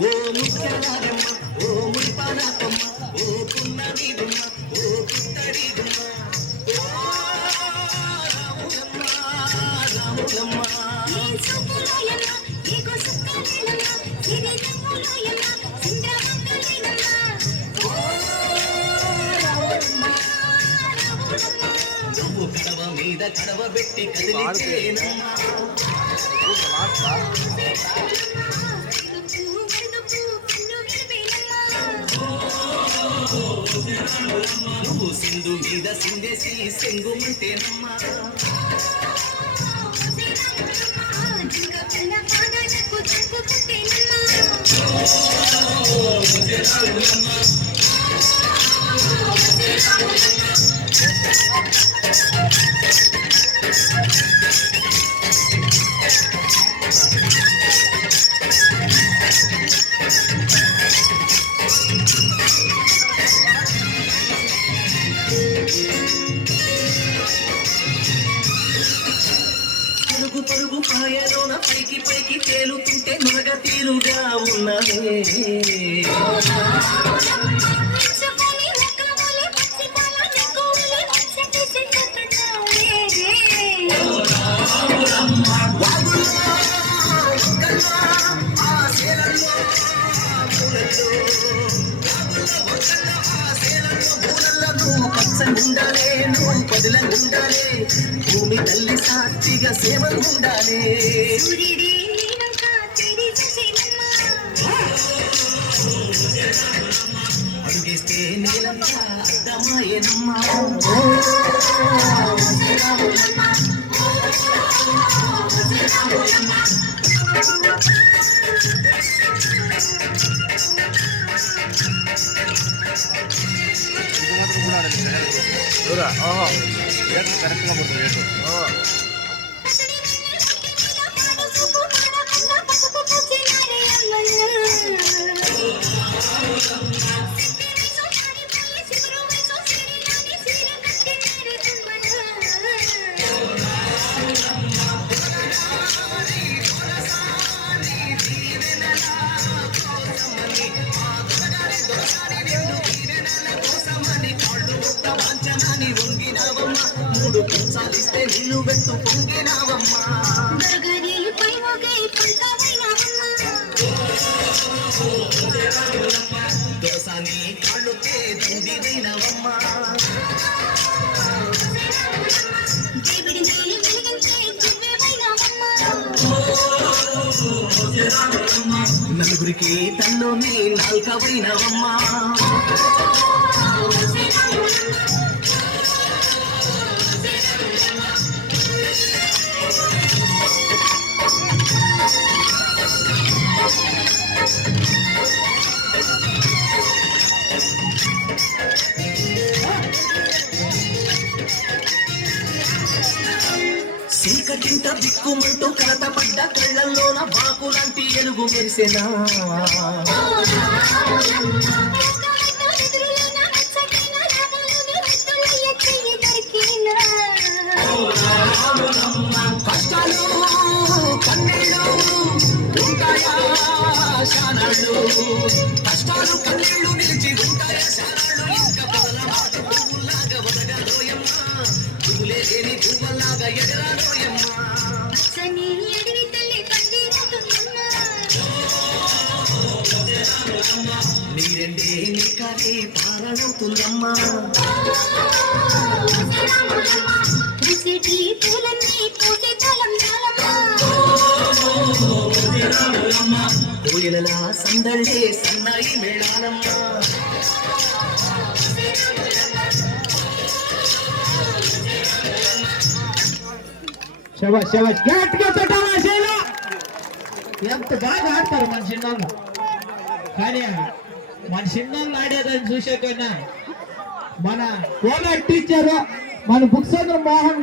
ఓ ముత్యాలమ్మ ఓ మురిపాలమ్మ ఓ పున్నమి బొమ్మ ఓ పుత్తడి బొమ్మ ఓ రాములమ్మ రాములమ్మ ఈ సుబ్బులయ్యమ్మ నీకు సుక్కలేనమ్మ సిరి రంగులయ్యమ్మ సింద్రమంగళేనమ్మ ఓ రాములమ్మ రాములమ్మ నువ్వు కడవ మీద కడవ పెట్టి కదిలించేనమ్మ నువ్వు సింధు మీద సిందేసి సెంగుమంటేనమ్మా పరుగు పరుగు పాయలోన పైకి పైకి తేలుతుంటే మగ తీరుగా ఉన్నవే ఉండాలే నువ్వు పదిలంగుండాలే భూమి తల్లి సాక్షిగా సేవలు ఉండాలే అడుగేస్తే నేలంతా అర్థమాయేనమ్మా కరెక్ట్గా పోతుంది రేటు మూడు సాలిస్తే నీళ్ళు పెట్టు పొంగినావమ్మా దోసాని కాళ్ళుకే దండినవమ్మా నలుగురికి తల్లోని నాల్కవైనవమ్మా చీకటింట దిక్కుమంటూ కలతపడ్డ కళ్ళల్లోన బాకు లాంటి ఎలుగు మెరిసెనా కష్టాలు కన్నీళ్ళు ఉంటాయా శానాళ్ళు కష్టాలు కన్నీళ్ళు నిలిచి ఉంటాయా శానాళ్ళు ఇంకా బదలమాట పువ్వులాగా వదగలోయమ్మా పువ్వులే లేని పువ్వులాగా ఎగరాలోయమ్మా నీరండే నీ కాలే పాలనవుతుందమ్మా కోయిలలా సందడే సన్నాయి మేళాలమ్మా ఎంత బాగా ఆడతారు మన చిన్నోళ్ళు, కానీ మన చిన్నోళ్ళు ఆడేదని చూసేకైనా మన కోలార్ టీచర్ మన బుక్స్ మోహన్